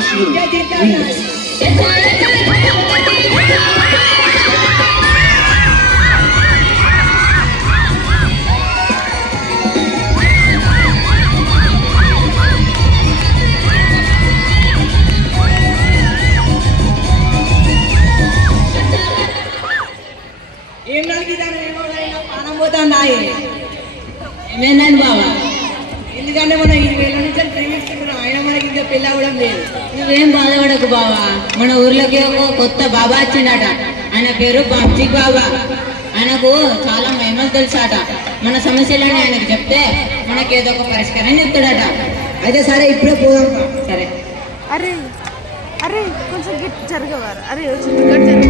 ఏం నడిగిదాను పానం పోతాయి ఏమైందని బాబా ఎందుకంటే మనం 20 నుంచి ప్రేమిస్తున్నాం ఆయన మనకి ఇంకా పెళ్ళి అవ్వడం లేదు. నువ్వేం బాధపడకు బావా, మన ఊర్లోకి ఒక కొత్త బాబా వచ్చిండట. ఆయన పేరు బాబ్జీ బాబా. ఆయనకు చాలా మహిమలు తెలుసాట. మన సమస్యలని ఆయనకు చెప్తే మనకి ఏదో ఒక పరిష్కారం చెప్తాడట. అయితే సరే ఇప్పుడే పోదాం. సరే. అరే అరే కొంచెం గిట్ జరగవారు. అరే గట్ జరగ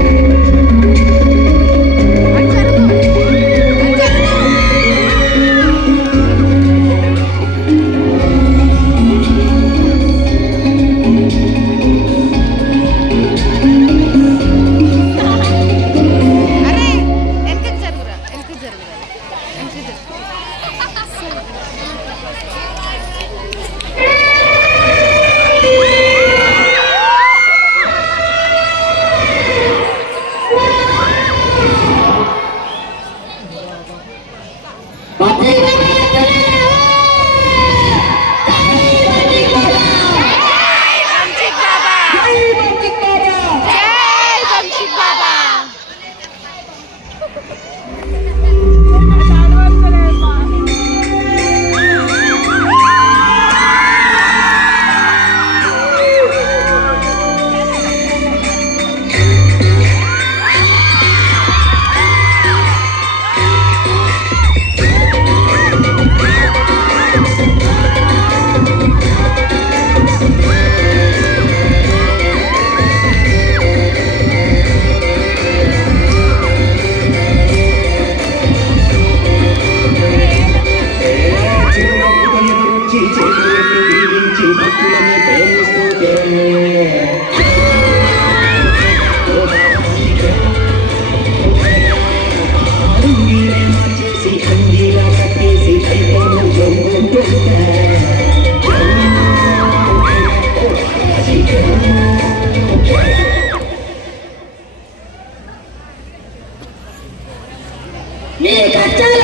మీ కష్టాలు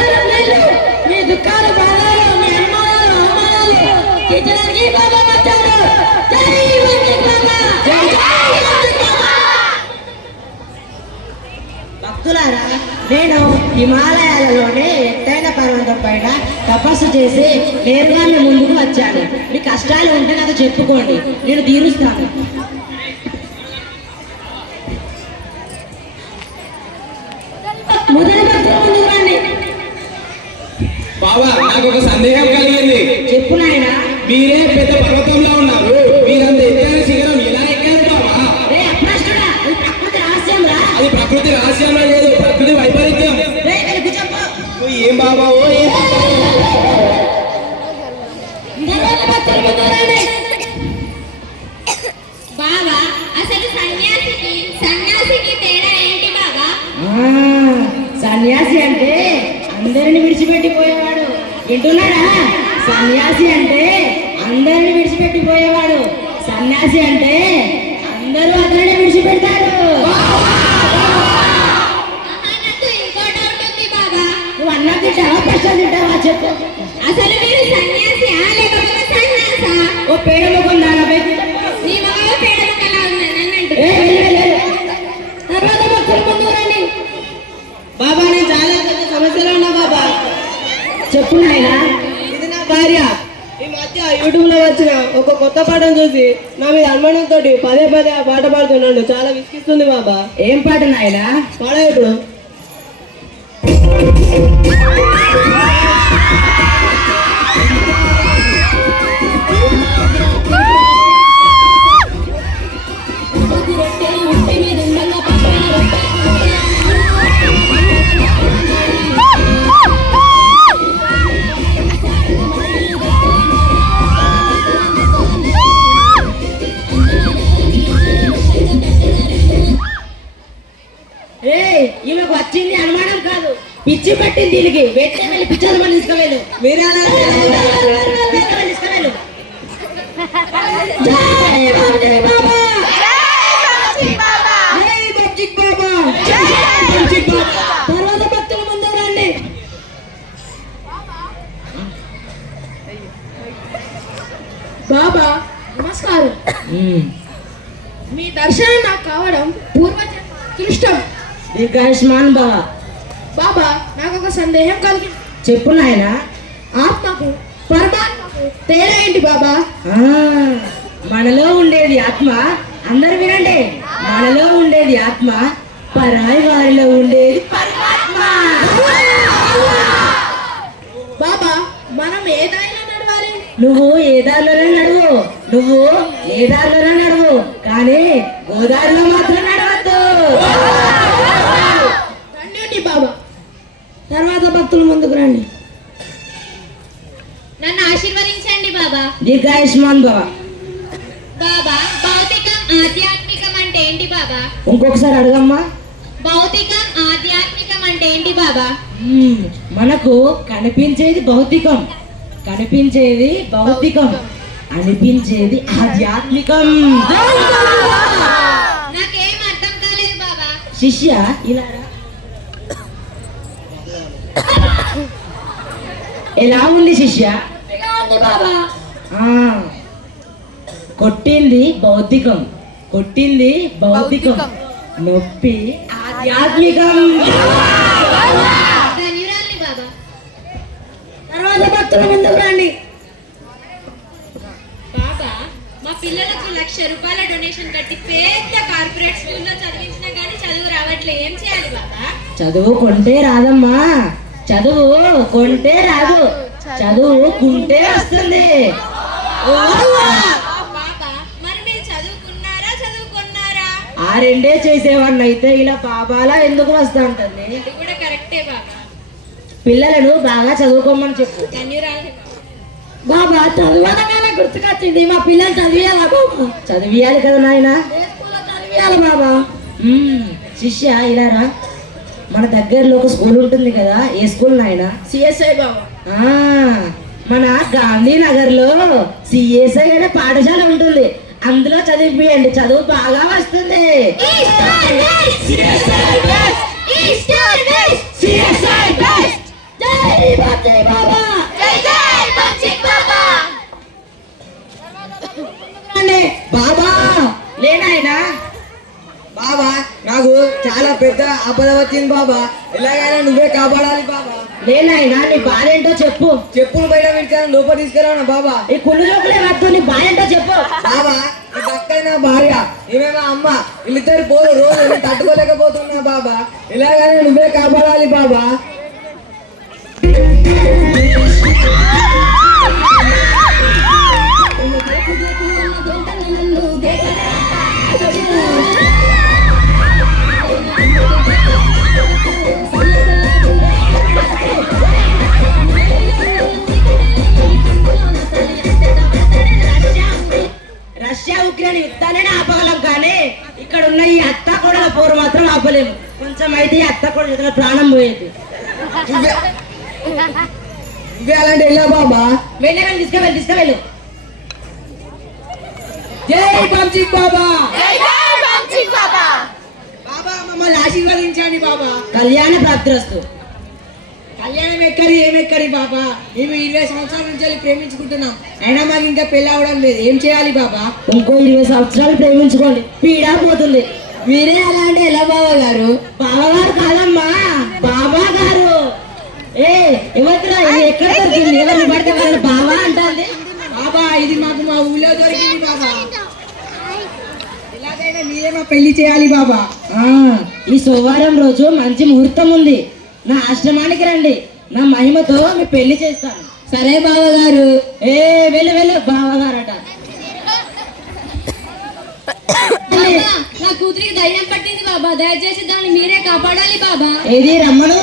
మీ దుఃఖాలు బాధలు మీ అనుమానాలు అవమానాలు తీర్చడానికి బాబా వచ్చాడు. భక్తులారా, నేను హిమాలయాలలోని ఎత్తైన పర్వతం పైన తపస్సు చేసి నేరుగా మీ ముందుకు వచ్చాను. మీ కష్టాలు ఉంటే నాకు చెప్పుకోండి, నేను తీరుస్తాను. మొదటి భక్తుల ముందుకు రండి. బాబా, నాకు ఒక సందేహం కలిగింది. చెప్పు నాయన. మీరే పెద్ద పర్వతంలో ఉన్నారు, మీరంత ఎత్తైన శిఖరం ఎలా ఎక్కారు బాబా? ప్రకృతి రహస్యం రా. అది ప్రకృతి రహస్యంలో లేదు, ప్రకృతి వైపరీత్యం. ఏం బాబా? బాబా, అసలు సన్యాసికి తేడా ఏంటి బాబా? సన్యాసి అంటే అందరిని విడిచిపెట్టిపోయేవాడు. వింటున్నాడా? సన్యాసి అంటే అందరిని విడిచిపెట్టిపోయేవాడు. సన్యాసి అంటే అందరూ అందరిని విడిచిపెడతాడు. నాకు ఇంకో డౌట్ ఉంది బాబా. నువ్వు అన్నా తింటావా, ప్రశ్న తింటావా చెప్పు. అసలు మీరు సన్యాసియా లేకపోతే సన్యాసా? ఓ పేడ ముఖం దాని నీ మగ పేడ ముఖలా ఉందని అంటుంది. తర్వాత భక్తుల ముందు రండి. బాబా, నేను చాలా పెద్ద సమస్యలో ఉన్నా బాబా. చెప్పు నాయన. ఇది నా భార్య. ఈ మధ్య యూట్యూబ్ లో వచ్చిన ఒక కొత్త పాటను చూసి నా మీద అనుమానంతో పదే పదే ఆ పాట పాడుతున్నాడు. చాలా విసిగిస్తుంది బాబా. ఏం పాట నాయన? పాడ ఇప్పుడు. ఈమెకు వచ్చింది అనుమానం కాదు, పిచ్చి పట్టింది. దీనికి వెంటనే వెళ్ళి పిచ్చర్ మళ్ళీ తీసుకోలేదు. మీరేనా? తీసుకోలేదు. జై బాబ్జీ బాబా తర్వాత భక్తుల ముందు రండి. బాబా నమస్కారం. మీ దర్శనం నాకు కావడం పూర్వజన్మ అదృష్టం. దీర్ఘాయుష్మాన్ బాబా. బాబా నాకు ఒక సందేహం కలిగి. చెప్పు నాయనా. ఆత్మకు పరమాత్మకు తేడా ఏంటి బాబా? మనలో ఉండేది ఆత్మ. అందరు వినండి, మనలో ఉండేది ఆత్మ, పరాయి వారిలో ఉండేది పరమాత్మ. బాబా మనం ఏ దారిలో నడవాలి? నువ్వు ఏ దారిలోనే నడువు, నువ్వు ఏ దారిలోనే నడువు, కానీ గోదావరిలో మాత్రం నడవద్దు. రండి బాబా. తర్వాత భక్తుల ముందుకు రండి. నన్ను ఆశీర్వదించండి బాబా. దీర్ఘాయుష్మాన్ బాబా. బాబా భౌతికం ఆధ్యాత్మికం అంటే ఏంటి బాబా? ఇంకొకసారి అడగమ్మా. భౌతికం ఆధ్యాత్మికం అంటే ఏంటి బాబా? మనకు కనిపించేది భౌతికం, కనిపించేది భౌతికం, అనిపించేది ఆధ్యాత్మికం. నాకేం అర్థం కాలేదు బాబా. శిష్య ఇలా రా. ఎలా ఉంది శిష్య? బాబా కొట్టింది భౌతికం, కొట్టింది భౌతికం, నొప్పి ఆధ్యాత్మికం. ధన్యురాల్ని బాబా. తర్వాత భక్తుల ముందుకు రండి. బాబా మా పిల్లలకు 1,00,000 రూపాయల డొనేషన్ కట్టి పెద్ద కార్పొరేట్ స్కూల్లో చదివించినా కానీ చదువు రావట్లే, ఏం చేయాలి బాబా? చదువు కొంటే రాదమ్మా, చదువు కొంటే రాదు, చదువు కుంటే వస్తుంది. బాబా మరి మీరు చదువుకున్నారా చదువుకున్నారా? ఆ రెండే చేసేవాడిని అయితే ఇలా బాబాలా ఎందుకు వస్తా ఉంటుంది. ఇది కూడా కరెక్టే బాబా. పిల్లలను బాగా చదువుకోమని చెప్పు. ధన్యురాల్ని బాబా చదవగానే గుర్తుకొచ్చింది, మా పిల్లలు చదివేయాలా బాబా? చదివియాలి కదా నాయన. చదివేయాలి బాబా. శిష్య ఇలా రా. మన దగ్గరలో ఒక స్కూల్ ఉంటుంది కదా, ఏ స్కూల్ నాయన? సిఎస్ఐ బాబా. మన గాంధీనగర్ లో సిఎస్ఐ అనే పాఠశాల ఉంటుంది, అందులో చదివిపియండి, చదువు బాగా వస్తుంది. బాబా లేనాయనా. బాబా నాకు చాలా పెద్ద ఆపద వచ్చింది బాబా, ఎలాగైనా నువ్వే కాపాడాలి బాబా. లేనాయనా, నీ బాధ ఏంటో చెప్పు. చెప్పులు బయట పెట్టుకొని లోపల తీసుకురావనా బాబా. ఈ కుళ్ళు జోకులే వద్దు, నీ బాధ ఏంటో చెప్పు. బాబా ఈ పక్కన భార్య, ఈమెమో అమ్మ, వీళ్ళిద్దరు పోరు, రోజు నేను తట్టుకోలేకపోతున్నా బాబా, ఎలాగైనా నువ్వే కాపాడాలి బాబా. రష్యా ఉక్రెయిన్ యుద్ధాన్ని ఆపగలం, కానీ ఇక్కడ ఉన్న ఈ అత్త కూడా పోరు మాత్రం ఆపలేము. కొంచెం అయితే ఈ అత్త కూడా యుద్ధంలో ప్రాణం పోయేది. నువ్వే అలాంటి వెళ్ళా బాబా. వెళ్ళగానే తీసుకువెళ్ళు. జై బాబ్జీ బాబా. బాబా మమ్మల్ని ఆశీర్వదించండి బాబా. కళ్యాణ ప్రాప్తిరస్తు. కళ్యాణం ఏమెక్కడి బాబా, మేము 20 సంవత్సరాల నుంచి ప్రేమించుకుంటున్నాం, అయినా మాకు ఇంకా పెళ్లి అవడం లేదు, ఏం చేయాలి బాబా? ఇంకో 20 సంవత్సరాలు ప్రేమించుకోండి, పీడా పోతుంది. మీరే అలా అంటే ఎలా బాబా గారు? బావగారు కాదమ్మా, బాబా గారు. ఎవరిరా ఎక్కడ దొరికింది? ఎవరిని పడితే వాళ్ళని బావా అంటుంది. బాబా ఇది మాకు మా ఊళ్ళో దొరికింది బాబా, ఎలాగైనా మీరే మా పెళ్లి చేయాలి బాబా. ఈ సోమవారం రోజు మంచి ముహూర్తం ఉంది, నా ఆశ్రమానికి రండి, నా మహిమతో మీ పెళ్లి చేస్తాను. సరే బాబా గారు. వెళ్ళు బావగారట. నా కూతురికి ధైర్యం పట్టింది బాబా, దయచేసి దాన్ని మీరే కాపాడాలి బాబా. ఏది రమ్మను.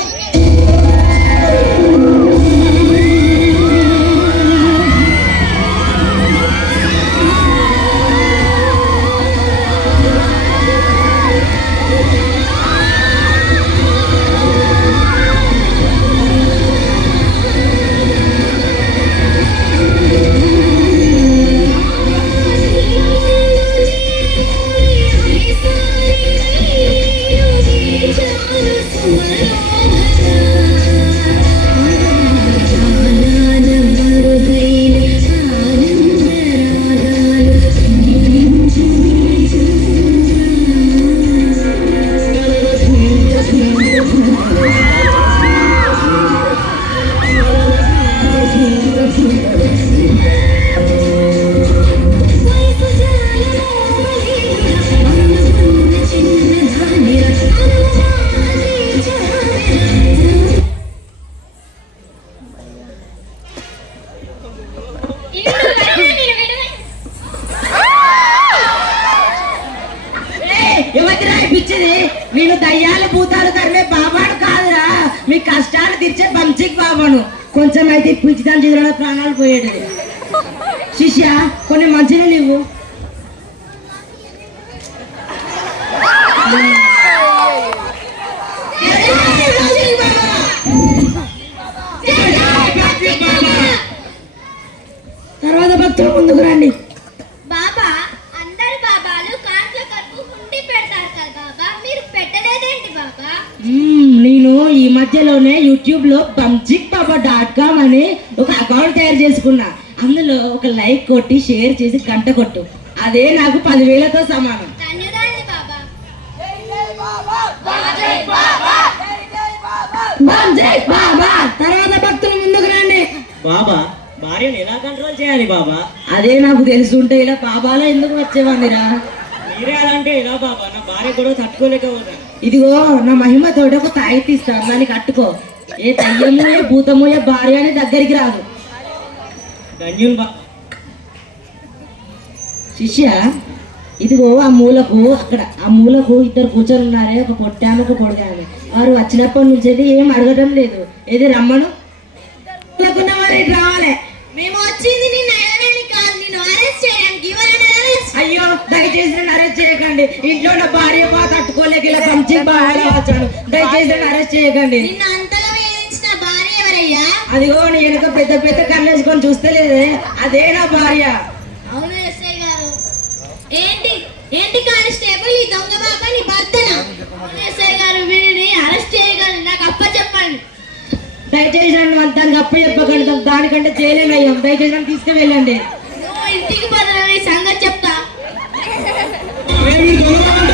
తీర్చే బంచిక్ బాబాను. కొంచెం అయితే పిచ్చిదాని చేతిలో ప్రాణాలు పోయేది. శిష్య కొన్ని మంచిగా లేవు. తర్వాత భక్తులు ముందుకు రండి. బాబా అందరు బాబాలు కాంట్ల కడుపు హుండి పెడతారు కదా బాబా, మీరు పెట్టలేదేంటి బాబా? నేను ఈ మధ్యలోనే యూట్యూబ్ లో bumchikbaba.com అని ఒక అకౌంట్ తయారు చేసుకున్నా. అందులో ఒక లైక్ కొట్టి షేర్ చేసి గంట కొట్టు, అదే నాకు 10,000తో సమానం. ధన్యవాదాలు బాబా. బంచిక్ బాబా. తర్వాత భక్తులు ముందుకు రండి. బాబా భార్యను ఎలా కంట్రోల్ చేయాలి బాబా? అదే నాకు తెలుసుంటే ఇలా బాబాలో ఎందుకు వచ్చేవాడిరా. మీరే అలాంటే ఎలా బాబా? నా భార్య కూడా తట్టుకోలేకపోతాను. ఇదిగో నా మహిమతోటి ఒక తాయితీ ఇస్తాను, దాన్ని కట్టుకో. ఏ దయ్యము ఏ భూతము ఏ భార్య అని దగ్గరికి రాదు. ధన్యులు బా. శిష్య ఇదిగో ఆ మూలకు అక్కడ ఆ మూలకు ఇద్దరు కూర్చొని ఉన్నారే, ఒక పొట్టాను ఒక పొడగాను. వారు వచ్చినప్పటి నుంచి ఏం అడగటం లేదు. ఏది రమ్మను వారు ఇటు రావాలి. మేము వచ్చింది నిన్ను అడగడానికి కాదు, నిన్ను అరెస్ట్ చేయడానికి. ఎవరైనా అరెస్ట్? అయ్యో దయచేసి నన్ను అరెస్ట్ చేయకండి. ఇంట్లో నా భార్య బాగా తట్టుకోలేక ఇలా బంచిక్ బాగా వచ్చాను. దయచేసి నన్ను అరెస్ట్ చేయకండి. నిన్ను అంతగా వేధించిన భార్య ఎవరయ్యా? అదిగో నీ వెనుక పెద్ద పెద్ద కన్నేసుకొని చూస్తలేదే, అదే నా భార్య. అవును ఎస్ఐ గారు. ఏంటి ఏంటి కానిస్టేబుల్, ఈ దొంగ బాబా నీ భర్తనా? అవును ఎస్ఐ గారు, వీరిని అరెస్ట్ చేయగలరు, నాకు అప్ప చెప్పండి. దయచేసి నన్ను దానికి అప్ప చెప్పకండి, దానికంటే చేయలేనయ్యాం. దయచేసి నన్ను తీసుకువెళ్ళండి. నువ్వు ఇంటికి బదులు ఈ సంగతి చెప్తా. మీరు దొంగ